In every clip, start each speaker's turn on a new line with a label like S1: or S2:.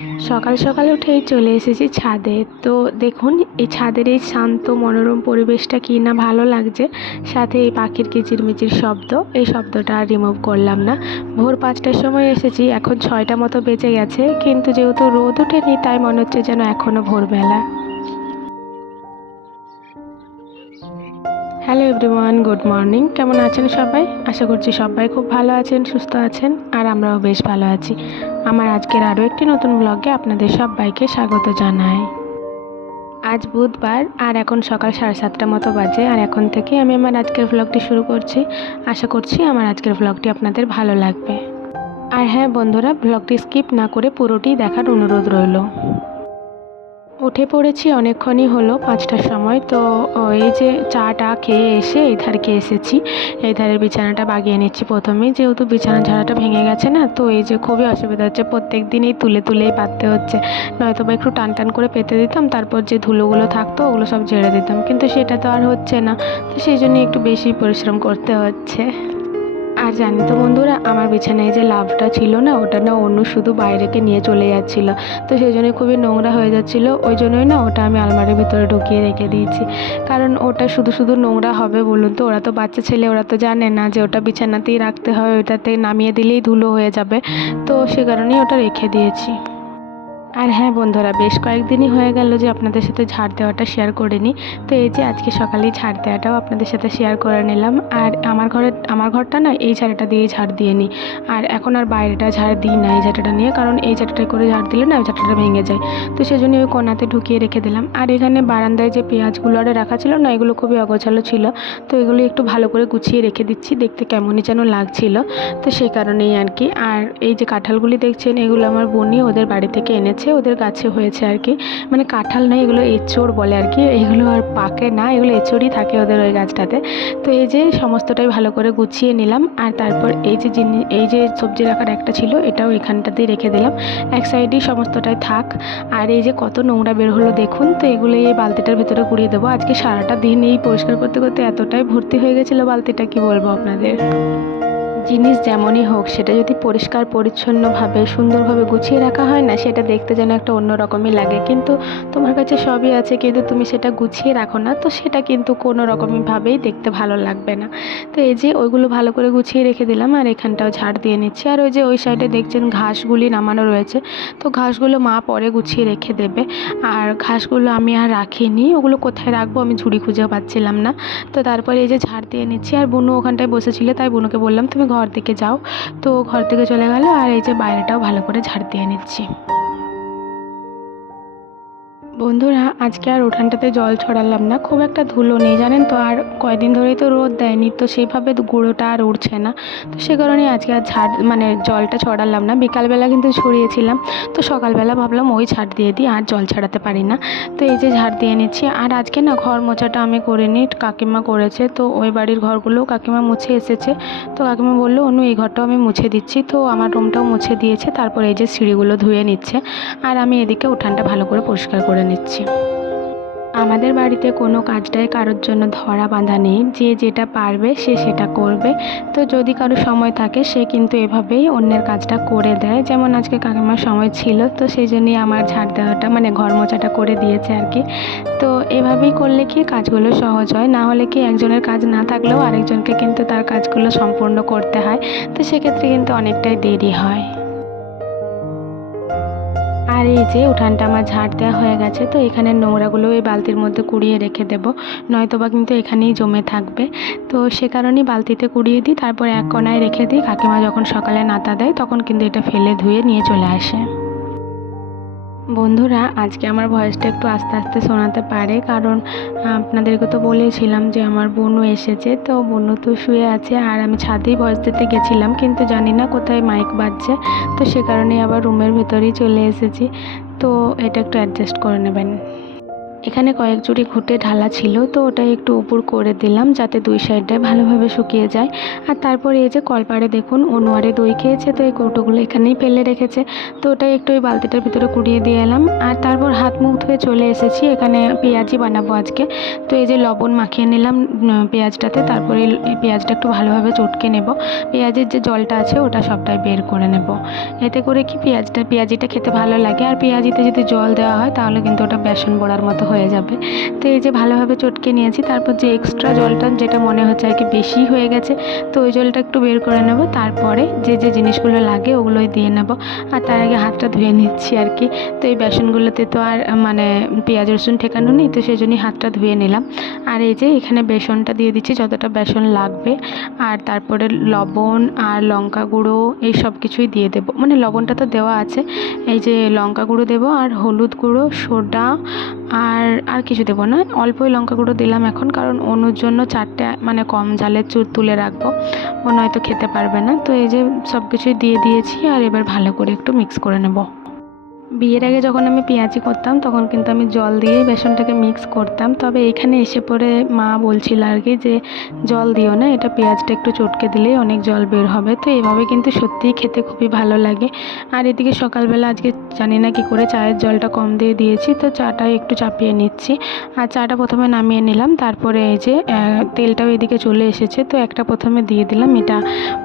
S1: সকাল সকাল উঠেই চলে এসেছি ছাদে। তো দেখুন, এই ছাদের এই শান্ত মনোরম পরিবেশটা কি না ভালো লাগছে, সাথে এই পাখির কিচিরমিচির শব্দ, এই শব্দটা আর রিমুভ করলাম না। ভোর পাঁচটার সময় এসেছি, এখন ছয়টা মতো বেঁচে গেছে, কিন্তু যেহেতু রোদ ওঠেনি, তাই মনে হচ্ছে যেন এখনও ভোরবেলা। হ্যালো এভরিওয়ান গুড মর্নিং কেমন আছেন সবাই? আশা করছি সবাই খুব ভালো আছেন, সুস্থ আছেন, আর আমরাও বেশ ভালো আছি। আমার আজকের আরও একটি নতুন ব্লগে আপনাদের সবাইকে স্বাগত জানাই। আজ বুধবার, আর এখন সকাল সাড়ে সাতটা মতো বাজে, আর এখন থেকে আমি আমার আজকের ব্লগটি শুরু করছি। আশা করছি আমার আজকের ব্লগটি আপনাদের ভালো লাগবে। আর হ্যাঁ বন্ধুরা ব্লগটি স্কিপ না করে পুরোটি দেখার অনুরোধ রইল। উঠে পড়েছি, অনেকক্ষণই হলো, পাঁচটার সময়। তো এই যে চাটা খেয়ে এসে এই ধারকে এসেছি। এই ধারের বিছানাটা বাগিয়ে নিচ্ছি প্রথমেই। যেহেতু বিছানা ঝাড়াটা ভেঙে গেছে না, তো এই যে খুবই অসুবিধা হচ্ছে। প্রত্যেক দিনই তুলে তুলেই পাততে হচ্ছে। নয়তো বা একটু টান টান করে পেতে দিতাম, তারপর যে ধুলোগুলো থাকতো, ওগুলো সব ঝেড়ে দিতাম। কিন্তু সেটা তো আর হচ্ছে না। তো সেই জন্য একটু বেশি পরিশ্রম করতে হচ্ছে। আর জানি তো বন্ধুরা, আমার বিছানায় যে লাভটা ছিল না, ওটা না অন্য শুধু বাইরেকে নিয়ে চলে যাচ্ছিল। তো সেই জন্য খুবই নোংরা হয়ে যাচ্ছিল। ওই জন্যই না ওটা আমি আলমারির ভিতরে ঢুকিয়ে রেখে দিয়েছি। কারণ ওটা শুধু শুধু নোংরা হবে বলুন তো, ওরা তো বাচ্চা ছেলে, ওরা তো জানে না যে ওটা বিছানাতেই রাখতে হয়, ওটাতে নামিয়ে দিলেই ধুলো হয়ে যাবে। তো সে কারণেই ওটা রেখে দিয়েছি। আর হ্যাঁ বন্ধুরা, বেশ কয়েকদিনই হয়ে গেল যে আপনাদের সাথে ঝাড় দেওয়াটা শেয়ার করিনি। তো এই যে আজকে সকালেই ঝাড় দেওয়াটাও আপনাদের সাথে শেয়ার করে নিলাম। আর আমার ঘরে, আমার ঘরটা না এই ঝাড়টা দিয়েই ঝাড় দিয়ে নিই। আর এখন আর বাইরেটা ঝাড় দিই না এই ঝাঁটাটা নিয়ে, কারণ এই ঝাঁটাটা করে ঝাড় দিলে না ওই ঝাঁটাটা ভেঙে যায়। তো সেই জন্য ওই কোনাতে ঢুকিয়ে রেখে দিলাম। আর এখানে বারান্দায় যে পেঁয়াজগুলো আরে রাখা ছিল না, এগুলো খুবই অগোছালো ছিল। তো এগুলো একটু ভালো করে গুছিয়ে রেখে দিচ্ছি, দেখতে কেমনই যেন লাগছিল। তো সেই কারণেই আর কি। আর এই যে কাঁঠালগুলি দেখছেন, এগুলো আমার বোনই ওদের বাড়ি থেকে এনেছে। ওদের গাছে হয়েছে আর কি। মানে কাঁঠাল নয়, এগুলো এঁচড় বলে আর কি। এগুলো আর পাকে না, এগুলো এঁচড়ই থাকে ওদের ওই গাছটাতে। তো এই যে সমস্তটাই ভালো করে গুছিয়ে নিলাম। আর তারপর এই যে জিনিস এই যে সবজি রাখার একটা ছিল, এটাও এখানটাতেই রেখে দিলাম। এক সাইডেই সমস্তটাই থাক। আর এই যে কত নোংরা বের হলো দেখুন, তো এগুলো এই বালতিটার ভিতরে কুড়িয়ে দেবো। আজকে সারাটা দিন এই পরিষ্কার করতে করতে এতটাই ভর্তি হয়ে গেছিল বালতিটা, কি বলব আপনাদের? জিনিস যেমনই হোক সেটা যদি পরিষ্কার পরিচ্ছন্নভাবে সুন্দরভাবে গুছিয়ে রাখা হয় না সেটা দেখতে যেন একটা অন্য রকমই লাগে। কিন্তু তোমার কাছে সবই আছে কিন্তু তুমি সেটা গুছিয়ে রাখো না তো সেটা কিন্তু কোনো রকমইভাবেই দেখতে ভালো লাগবে না। তো এই যে ওইগুলো ভালো করে গুছিয়ে রেখে দিলাম আর এখানটাও ঝাড় দিয়ে নিচ্ছি। আর ওই যে ওই সাইডে দেখছেন ঘাসগুলি নামানো রয়েছে তো ঘাসগুলো মা পরে গুছিয়ে রেখে দেবে। আর ঘাসগুলো আমি আর রাখিনি ওগুলো কোথায় রাখব আমি ঝুড়ি খুঁজে পাচ্ছিলাম না। তো তারপরে এই যে ঝাড় দিয়ে নিচ্ছি আর বুনু ওখানটায় বসেছিল তাই বুনুকে বললাম তুমি ঘর দিকে যাও। তো ঘর থেকে চলে গেল আর এই যে বাইরেটাও ভালো করে ঝাড় দিয়ে নিচ্ছি। বন্ধুরা, আজকে আর উঠানটাতে জল ছড়ালাম না। খুব একটা ধুলো নেই, জানেন তো? আর কয়দিন ধরেই তো রোদ দেয়নি, তো সেইভাবে গুঁড়োটা আর উঠছে না। তো সে কারণে আজকে আর ঝাড় মানে জলটা ছড়ালাম না। বিকালবেলা কিন্তু ছড়িয়েছিলাম, তো সকালবেলা ভাবলাম ওই ঝাড় দিয়ে দিই, আর জল ছাড়াতে পারি না। তো এই যে ঝাড় দিয়ে নিচ্ছি, আর আজকে না ঘর মোছাটা আমি করে নিই কাকিমা করেছে। তো ওই বাড়ির ঘরগুলোও কাকিমা মুছে এসেছে। তো কাকিমা বলল অনু এই ঘরটাও আমি মুছে দিচ্ছি। তো আমার রুমটাও মুছে দিয়েছে, তারপর এই যে সিঁড়িগুলো ধুয়ে নিচ্ছে। আর আমি এদিকে উঠানটা ভালো করে পরিষ্কার করে নিচ্ছি। আমাদের বাড়িতে কোনো কাজটাই কারোর জন্য ধরা বাঁধা নেই। যে যেটা পারবে, সে সেটা করবে। তো যদি কারও সময় থাকে, সে কিন্তু এভাবেই অন্যের কাজটা করে দেয়। যেমন আজকে কাকিমার সময় ছিল, তো সেই জন্যই আমার ঝাড় দেওয়াটা মানে ঘর মোছাটা করে দিয়েছে আর কি। তো এভাবেই করলে কি কাজগুলো সহজ হয়? না হলে কি একজনের কাজ না থাকলেও আরেকজনকে কিন্তু তার কাজগুলো সম্পূর্ণ করতে হয়। তো সেক্ষেত্রে কিন্তু অনেকটাই দেরি হয়। আর এই যে উঠানটা আমার ঝাড় দেওয়া হয়ে গেছে, তো এখানে নোংরাগুলো এই বালতির মধ্যে কুড়িয়ে রেখে দেব। নয়তো বা কিন্তু এখানেই জমে থাকবে। তো সে কারণেই বালতিতে কুড়িয়ে দিই, তারপর এক কোনায় রেখে দিই। কাকিমা যখন সকালে নাতা দেয়, তখন কিন্তু এটা ফেলে ধুয়ে নিয়ে চলে আসে। বন্ধুরা, আজকে আমার ভয়েসটা একটু আস্তে আস্তে শোনাতে পারে, কারণ আপনাদেরকে তো বলেছিলাম যে আমার বোনও এসেছে, তো বোনও তো শুয়ে আছে, আর আমি ছাদেই ভয়েস দিতে গেছিলাম, কিন্তু জানি না কোথায় মাইক বাজছে, তো সে কারণেই আবার রুমের ভেতরেই চলে এসেছি, তো এটা একটু অ্যাডজাস্ট করে নেবেন। এখানে কয়েক জুড়ি ঘুটে ঢালা ছিল, তো ওটা একটু উপর করে দিলাম যাতে দুই সাইডটায় ভালোভাবে শুকিয়ে যায়। আর তারপরে এই যে কলপাড়ে দেখুন, অনুয়ারে দই খেয়েছে, তো এই কৌটোগুলো এখানেই ফেলে রেখেছে। তো ওটাই একটু ওই বালতিটার ভিতরে কুড়িয়ে দিয়ে এলাম। আর তারপর হাত মুখ ধুয়ে চলে এসেছি, এখানে পেঁয়াজি বানাবো আজকে। তো এই যে লবণ মাখিয়ে নিলাম পেঁয়াজটাতে, তারপরে পেঁয়াজটা একটু ভালোভাবে চটকে নেব। পেঁয়াজের যে জলটা আছে, ওটা সবটাই বের করে নেব। এতে করে কি, পেঁয়াজটা, পেঁয়াজিটা খেতে ভালো লাগে। আর পেঁয়াজিতে যদি জল দেওয়া হয়, তাহলে কিন্তু ওটা বেসন বড়ার মতো হয়ে যাবে। তো এই যে ভালোভাবে চটকে নিয়েছি, তারপর যে এক্সট্রা জলটা যেটা মনে হচ্ছে আর কি বেশি হয়ে গেছে, তো ওই জলটা একটু বের করে নেব। তারপরে যে যে জিনিসগুলো লাগে ওগুলোই দিয়ে নেব। আর তার আগে হাতটা ধুয়ে নিচ্ছি আর কি। তো এই বেসনগুলোতে তো আর মানে পেঁয়াজ, রসুন ঠেকানো নেই, তো সেই জন্যই হাতটা ধুয়ে নিলাম। আর এই যে এখানে বেসনটা দিয়ে দিচ্ছি, যতটা বেসন লাগবে। আর তারপরে লবণ আর লঙ্কা গুঁড়ো, এই সব কিছুই দিয়ে দেবো। মানে লবণটা তো দেওয়া আছে। এই যে লঙ্কা গুঁড়ো দেবো আর হলুদ গুঁড়ো, সোডা আর আর আর কিছু দেবো না। অল্পই লঙ্কা গুঁড়ো দিলাম এখন, কারণ অনুর জন্য চারটে মানে কম ঝালের চুর তুলে রাখব। ও নয়তো খেতে পারবে না। তো এই যে সব কিছুই দিয়ে দিয়েছি, আর এবার ভালো করে একটু মিক্স করে নেব। বিয়ের আগে যখন আমি পেঁয়াজি করতাম তখন কিন্তু আমি জল দিয়েই বেসনটাকে মিক্স করতাম। তবে এখানে এসে পরে মা বলছিল আর কি যে জল দিও না এটা পেঁয়াজটা একটু চটকে দিলেই অনেক জল বের হবে। তো এভাবে কিন্তু সত্যিই খেতে খুবই ভালো লাগে। আর এদিকে সকালবেলা আজকে জানি না কি করে চায়ের জলটা কম দিয়ে দিয়েছি তো চাটা একটু চাপিয়ে নিচ্ছি। আর চাটা প্রথমে নামিয়ে নিলাম তারপরে এই যে তেলটাও এদিকে চলে এসেছে তো একটা প্রথমে দিয়ে দিলাম এটা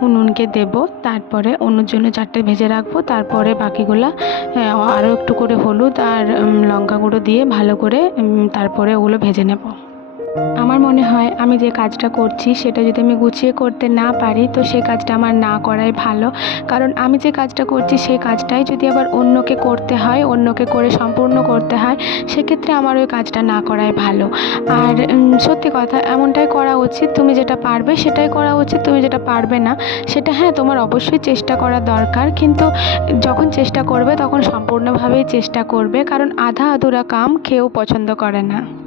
S1: উনুনকে দেব। তারপরে অনুর জন্য চারটে ভেজে রাখব তারপরে বাকিগুলা আহ, আরও একটু করে হলুদ আর লঙ্কা গুঁড়ো দিয়ে ভালো করে তারপরে ওগুলো ভেজে নেব। আমার মনে হয় আমি যে কাজটা করছি সেটা যদি আমি গুছিয়ে করতে না পারি, তো সেই কাজটা আমার না করাই ভালো। কারণ আমি যে কাজটা করছি সেই কাজটাই যদি আবার অন্যকে করতে হয়, অন্যকে করে সম্পূর্ণ করতে হয়, সেক্ষেত্রে আমার ওই কাজটা না করাই ভালো। আর সত্যি কথা, এমনটাই করা উচিত, তুমি যেটা পারবে সেটাই করা উচিত, তুমি যেটা পারবে না, সেটা হ্যাঁ তোমার অবশ্যই চেষ্টা করা দরকার, কিন্তু যখন চেষ্টা করবে, তখন সম্পূর্ণভাবেই চেষ্টা করবে, কারণ আধা আধুরা কাম কেউ পছন্দ করে না।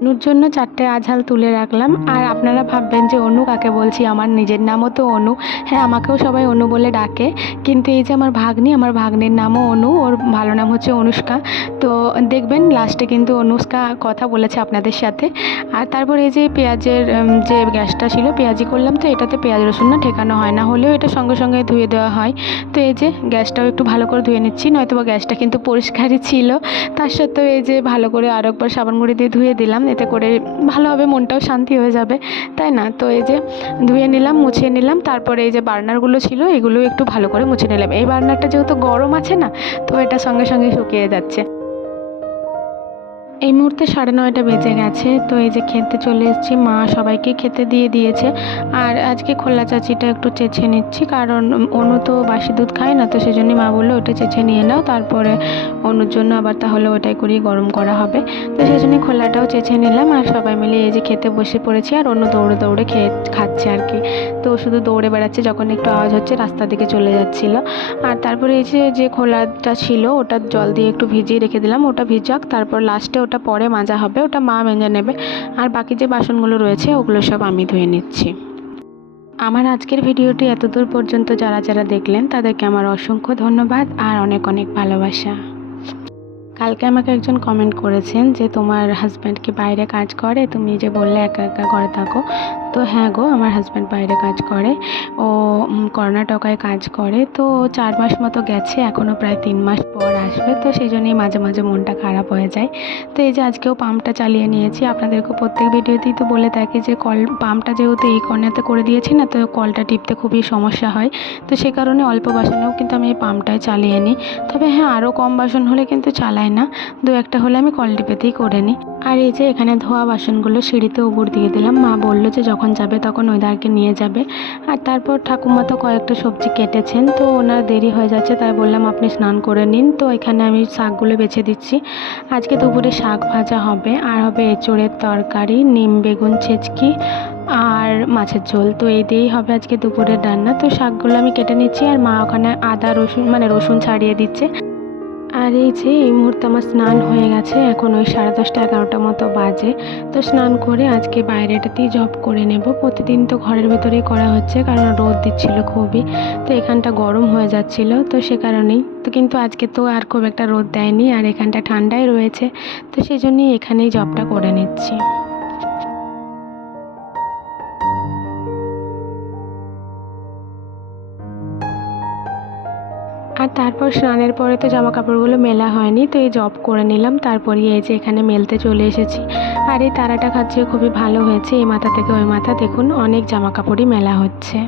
S1: অনুর জন্য চারটে আঝাল তুলে রাখলাম। আর আপনারা ভাববেন যে, অনু কাকে বলছি? আমার নিজের নামও তো অনু। হ্যাঁ আমাকেও সবাই অনু বলে ডাকে। কিন্তু এই যে আমার ভাগ্নি, আমার ভাগ্নির নামও অনু। ওর ভালো নাম হচ্ছে অনুষ্কা। তো দেখবেন লাস্টে কিন্তু অনুষ্কা কথা বলেছে আপনাদের সাথে। আর তারপর এই যে পেঁয়াজের যে গ্যাসটা ছিল, পেঁয়াজি করলাম তো, এটাতে পেঁয়াজ রসুন না ঠেকানো হয় না। হলেও এটা সঙ্গে সঙ্গে ধুয়ে দেওয়া হয়। তো এই যে গ্যাসটাও একটু ভালো করে ধুয়ে নিচ্ছি নয়তো বা গ্যাসটা কিন্তু পরিষ্কারই ছিল। তার সত্ত্বেও এই যে ভালো করে আরও একবার সাবান গুঁড়ি দিয়ে ধুয়ে দিলাম। এতে করে ভালো হবে মনটাও শান্তি হয়ে যাবে, তাই না? তো এই যে ধুয়ে নিলাম মুছে নিলাম, তারপরে এই যে বার্নারগুলো ছিল, এগুলো একটু ভালো করে মুছে নিলাম। এই বার্নারটা যেহেতু গরম আছে না, তো এটা সঙ্গে সঙ্গে শুকিয়ে যাচ্ছে। এই মুহূর্তে সাড়ে নয়টা বেজে গেছে, তো এই যে খেতে চলে এসেছি, মা সবাইকে খেতে দিয়ে দিয়েছে। আর আজকে খোলা চাচিটা একটু চেঁচে নিচ্ছি, কারণ অনু তো বাসি দুধ খায় না, তো সেই জন্যই মা বলল ওটা চেঁচে নিয়ে নাও, তারপরে অনুর জন্য আবার তাহলে ওটাই করেই গরম করা হবে। তো সেই জন্যই খোলাটাও চেঁচে নিলাম, আর সবাই মিলে এই যে খেতে বসে পড়েছি, আর অন্য দৌড়ে দৌড়ে খেয়ে খাচ্ছে আর কি। তো শুধু দৌড়ে বেড়াচ্ছে, যখন একটু আওয়াজ হচ্ছে রাস্তার দিকে চলে যাচ্ছিল। আর তারপরে এই যে যে খোলাটা ছিল, ওটা জল দিয়ে একটু ভিজিয়ে রেখে দিলাম, ওটা ভিজাক, তারপর লাস্টে ওটা পরে মাজা হবে, ওটা মা মেজে নেবে। আর বাকি যে বাসনগুলো রয়েছে, ওগুলো সব আমি ধুয়ে নিচ্ছি। আমার আজকের ভিডিওটি এতদূর পর্যন্ত যারা যারা দেখলেন, তাদেরকে আমার অসংখ্য ধন্যবাদ আর অনেক অনেক ভালোবাসা। কালকে আমাকে একজন কমেন্ট করেছেন যে, তোমার হাজব্যান্ড কি বাইরে কাজ করে? তুমি যে বললে একা একা ঘরে থাকো তো হ্যাঁ গো, আমার হাজব্যান্ড বাইরে কাজ করে। ও কর্ণাটকায় কাজ করে। তো চার মাস মতো গেছে এখনও প্রায় তিন মাস পর আসবে। তো সেই জন্যই মাঝে মাঝে মনটা খারাপ হয়ে যায়। তো এই যে আজকেও পাম্পটা চালিয়ে নিয়েছি। আপনাদেরকে প্রত্যেক ভিডিওতেই তো বলে থাকি যে, কল, পাম্পটা যেহেতু এই কর্নাতে করে দিয়েছি না, তো কলটা টিপতে খুবই সমস্যা হয়। তো সে কারণে অল্প বাসনেও কিন্তু আমি এই পাম্পটায় চালিয়ে নিই। তবে হ্যাঁ আরও কম বাসন হলে কিন্তু চালাই না। দু একটা হলে আমি কল টিপেতেই করে নিই। আর এই যে এখানে ধোয়া বাসনগুলো সিঁড়িতে উপর দিয়ে দিলাম। মা বলল যে যখন যাবে তখন ওইদারকে নিয়ে যাবে। আর তারপর ঠাকুমা তো কয়েকটা সবজি কেটেছেন, তো ওনার দেরি হয়ে যাচ্ছে, তাই বললাম আপনি স্নান করে নিন। তো এখানে আমি শাকগুলো বেছে দিচ্ছি। আজকে দুপুরে শাক ভাজা হবে, আর হবে এঁচোড়ের তরকারি, নিম, বেগুন, ছেচকি আর মাছের ঝোল। তো এই দিয়েই হবে আজকে দুপুরের রান্না। তো শাকগুলো আমি কেটে নিচ্ছি, আর মা ওখানে আদা, রসুন মানে রসুন ছাড়িয়ে দিচ্ছে। আর এই যে এই মুহূর্তে আমার স্নান হয়ে গেছে, এখন ওই সাড়ে দশটা এগারোটা মতো বাজে। তো স্নান করে আজকে বাইরেটাতেই জব করে নেব। প্রতিদিন তো ঘরের ভেতরেই করা হচ্ছে, কারণ রোদ দিচ্ছিল খুবই। তো এখানটা গরম হয়ে যাচ্ছিল, তো সে কারণেই। তো কিন্তু আজকে তো আর খুব একটা রোদ দেয়নি, আর এখানটা ঠান্ডাই রয়েছে। তো সেই জন্যই এখানেই জবটা করে নিচ্ছি। আর তারপর স্নানের পরে তো জামা কাপড়গুলো মেলা হয়নি, তো এই জব করে নিলাম। তারপরই এই যে এখানে মেলতে চলে এসেছি। আর এই তারাটা খাচ্ছে, খুবই ভালো হয়েছে। এই মাথা থেকে ওই মাথা, দেখুন, অনেক জামা কাপড়ই মেলা হচ্ছে।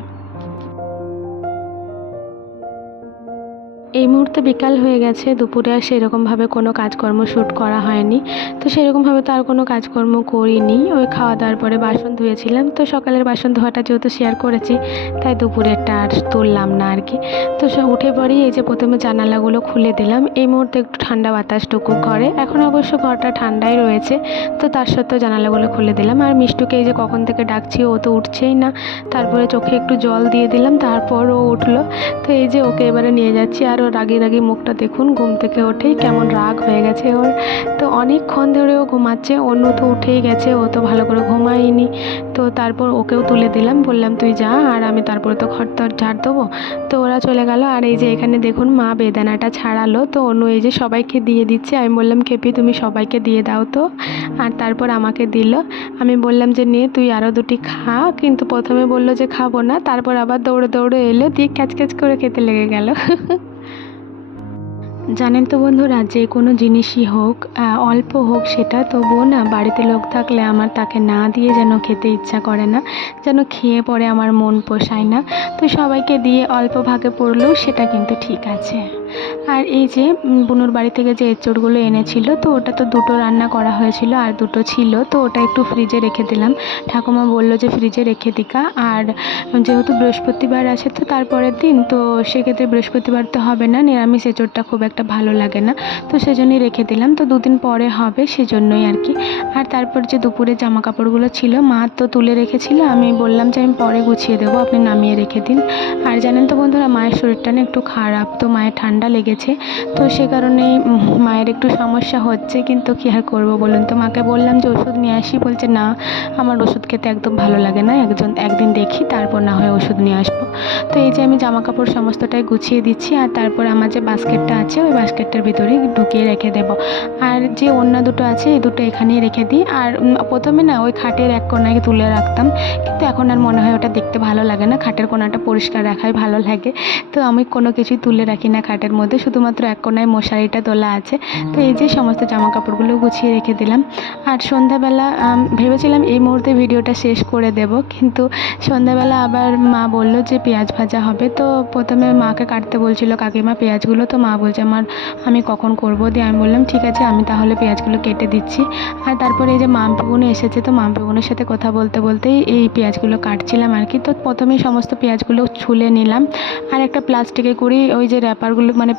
S1: এই মুহূর্তে বিকাল হয়ে গেছে, দুপুরে আর সেরকমভাবে কোনো কাজকর্ম শ্যুট করা হয়নি। তো সেরকমভাবে তো আর কোনো কাজকর্ম করিনি। ওই খাওয়া দাওয়ার পরে বাসন ধুয়েছিলাম। তো সকালের বাসন ধোয়াটা যেহেতু শেয়ার করেছি, তাই দুপুরেরটা আর তুললাম না আর কি তো সে উঠে পরেই এই যে প্রথমে জানালাগুলো খুলে দিলাম। এই মুহূর্তে একটু ঠান্ডা বাতাস টুকুক ঘরে এখন অবশ্য ঘরটা ঠান্ডাই রয়েছে। তো তার সত্ত্বেও জানালাগুলো খুলে দিলাম। আর মিষ্টুকে এই যে কখন থেকে ডাকছি, ও তো উঠছেই না। তারপরে চোখে একটু জল দিয়ে দিলাম। তারপর ও উঠল। তো এই যে ওকে এবারে নিয়ে যাচ্ছি। আর ওর রাগি রাগি মুখটা দেখুন, ঘুম থেকে ওঠেই কেমন রাগ হয়ে গেছে ওর। তো অনেকক্ষণ ধরে ও ঘুমাচ্ছে, অন্য তো উঠেই গেছে, ও তো ভালো করে ঘুমায়নি। তো তারপর ওকেও তুলে দিলাম, বললাম, তুই যা, আর আমি তারপরে তো ঘর তর ঝাড় দেবো। তো ওরা চলে গেল, আর এই যে এখানে দেখুন, মা বেদানাটা ছাড়ালো। তো অন্য এই যে সবাইকে দিয়ে দিচ্ছে, আমি বললাম, খেপি, তুমি সবাইকে দিয়ে দাও তো। আর তারপর আমাকে দিল। আমি বললাম যে, নে, তুই আরও দুটি খা। কিন্তু প্রথমে বলল যে, খাব না। তারপর আবার দৌড়ে দৌড়ে এলো, দিয়ে ক্যাচ ক্যাচ করে খেতে লেগে গেল। জানেন তো বন্ধুরা, যে কোনো জিনিসই হোক অল্প হোক সেটা, তবুও না বাড়িতে লোক থাকলে আমার তাকে না দিয়ে যেন খেতে ইচ্ছা করে না, যেন খেয়ে পরে আমার মন পোষায় না। তো সবাইকে দিয়ে অল্প ভাগে পড়লেও সেটা কিন্তু ঠিক আছে। আর এই যে বুনুর বাড়ি থেকে যে এঁচড়গুলো এনেছিল, তো ওটা তো দুটো রান্না করা হয়েছিল আর দুটো ছিল, তো ওটা একটু ফ্রিজে রেখে দিলাম। ঠাকুমা বলল যে ফ্রিজে রেখে দিকা। আর যেহেতু বৃহস্পতিবার আছে তো তারপরের দিন, তো সেক্ষেত্রে বৃহস্পতিবার তো হবে না, নিরামিষ এঁচড়টা খুব একটা ভালো লাগে না। তো সেজন্যই রেখে দিলাম। তো দুদিন পরে হবে সেজন্যই আর কি। আর তারপর যে দুপুরে জামা কাপড়গুলো ছিল, মা তো তুলে রেখেছিল। আমি বললাম যে আমি পরে গুছিয়ে দেবো, আপনি নামিয়ে রেখে দিন। আর জানেন তো বন্ধুরা, মায়ের শরীরটা না একটু খারাপ, তো মায়ের ঠান্ডা লেগেছে। তো সে কারণেই উম, মায়ের একটু সমস্যা হচ্ছে কিন্তু কী আর করব বলুন তো? মাকে বললাম যে ওষুধ নিয়ে আসি। বলছে না আমার ওষুধ খেতে একদম ভালো লাগে না। একজন একদিন দেখি তারপর না হয় ওষুধ নিয়ে আসব। তো এই যে আমি জামা কাপড় সমস্তটাই গুছিয়ে দিচ্ছি আর তারপর আমার যে বাস্কেটটা আছে ওই বাস্কেটটার ভিতরেই ঢুকিয়ে রেখে দেব। আর যে অন্য দুটো আছে এই দুটো এখানেই রেখে দিই। আর প্রথমে না ওই খাটের এক কোনায় তুলে রাখতাম। কিন্তু এখন আর মনে হয় ওটা দেখতে ভালো লাগে না। খাটের কোনাটা পরিষ্কার রাখাই ভালো লাগে। তো আমি কোনো কিছুই তুলে রাখি না খাটের মধ্যে শুধুমাত্র এক কোনায় মশারিটা তোলা আছে। তো এই যে সমস্ত জামা কাপড়গুলো গুছিয়ে রেখে দিলাম। আর সন্ধ্যাবেলা ভেবেছিলাম এই মুহূর্তে ভিডিওটা শেষ করে দেব, কিন্তু সন্ধ্যাবেলা আবার মা বলল যে পেঁয়াজ ভাজা হবে। তো প্রথমে মাকে কাটতে বলছিল, কাকিমা, পেঁয়াজগুলো তো মা বলছে আমার, আমি কখন করব? দিয়ে আমি বললাম, ঠিক আছে, আমি তাহলে পেঁয়াজগুলো কেটে দিচ্ছি। আর তারপরে এই যে মাম্পি বোন এসেছে, তো মাম্পি বোনের সাথে কথা বলতে বলতেই এই পেঁয়াজগুলো কাটছিলাম আর কি। তো প্রথমেই সমস্ত পেঁয়াজগুলো ছুলে নিলাম। আর একটা প্লাস্টিকে করি ওই যে র্যাপারগুলো মানে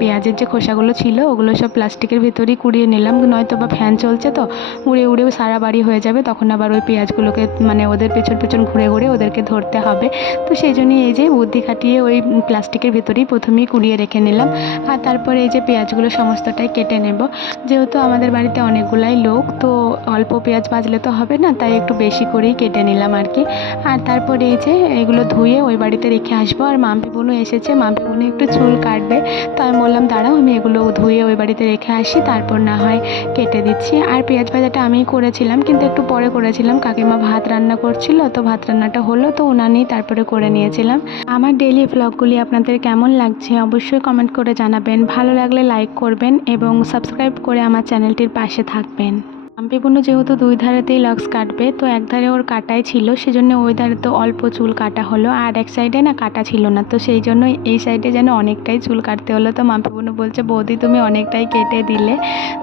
S1: পেঁয়াজের যে খোসাগুলো ছিল, ওগুলো সব প্লাস্টিকের ভিতরেই কুড়িয়ে নিলাম। নয়তো বা ফ্যান চলছে তো, উড়ে উড়েও সারা বাড়ি হয়ে যাবে। তখন আবার ওই পেঁয়াজগুলোকে মানে ওদের পেছন পেছন ঘুরে ঘুরে ওদেরকে ধরতে হবে। তো সেই জন্যই এই যে বুদ্ধি খাটিয়ে ওই প্লাস্টিকের ভেতরেই প্রথমেই কুড়িয়ে রেখে নিলাম। আর তারপরে এই যে পেঁয়াজগুলো সমস্তটাই কেটে নেব। যেহেতু আমাদের বাড়িতে অনেকগুলাই লোক, তো অল্প পেঁয়াজ ভাজলে তো হবে না, তাই একটু বেশি করেই কেটে নিলাম আর কি। আর তারপরে এই যে এগুলো ধুয়ে ওই বাড়িতে রেখে আসব। আর মাম্পি বোনও এসেছে। মাম্পি বোনও একটু চুল কাটবে। তো আমি বললাম, দাঁড়াও, আমি এগুলো ধুয়ে ওই বাড়িতে রেখে আসি। তারপর না হয় কেটে দিচ্ছি। আর পেঁয়াজ ভাজাটা আমিই করেছিলাম, কিন্তু একটু পরে করেছিলাম। কাকিমা ভাত রান্না করছিল, তো ভাত রান্নাটা হলো, তো উনানেই তারপরে করে নিয়েছিলাম। আমার ডেইলি ব্লগগুলি আপনাদের কেমন লাগছে অবশ্যই কমেন্ট করে জানাবেন। ভালো লাগলে লাইক করবেন এবং সাবস্ক্রাইব করে আমার চ্যানেলটির পাশে থাকবেন। আম্পিপূর্ণ যেহেতু দুই ধারেতেই লক্স কাটবে, তো এক ধারে ওর কাটাই ছিল, সেজন্য ওই ধারে তো অল্প চুল কাটা হলো, আর এক সাইডে না কাটা ছিল না, তো সেই জন্য এই সাইডে যেন অনেকটাই চুল কাটতে হলো। তো মাম্পিপূর্ণ বলছে, বৌদি, তুমি অনেকটাই কেটে দিলে।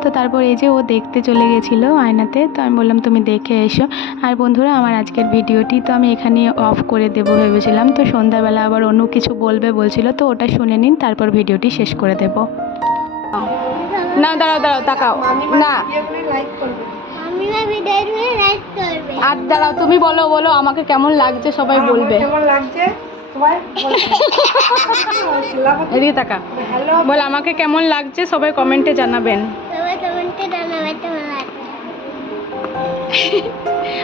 S1: তো তারপর এই যে ও দেখতে চলে গেছিল আয়নাতে, তো আমি বললাম, তুমি দেখে এসো। আর বন্ধুরা, আমার আজকের ভিডিওটি তো আমি এখানে অফ করে দেবো ভেবেছিলাম, তো সন্ধ্যাবেলা আবার অন্য কিছু বলবে বলছিল, তো ওটা শুনে নিন, তারপর ভিডিওটি শেষ করে দেবো।
S2: না দাঁড়াও দাঁড়াও তাকাও। না। আর দাঁড়াও তুমি বলো বলো আমাকে কেমন লাগছে সবাই বলবে।
S3: কেমন লাগছে?
S2: এদিকে তাকা। বল আমাকে কেমন লাগছে সবাই কমেন্টে জানাবেন।
S4: সবাই কমেন্টে জানাবে তোমার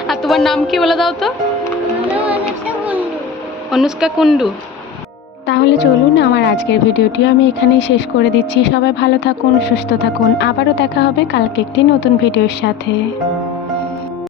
S2: আর তোমার নাম কি বলে দাও তো? অনুষ্কা কুন্ডু
S1: তাহলে চলুন আমার আজকের ভিডিওটিও আমি এখানেই শেষ করে দিচ্ছি। সবাই ভালো থাকুন, সুস্থ থাকুন। আবারও দেখা হবে কালকে একটি নতুন ভিডিওর সাথে।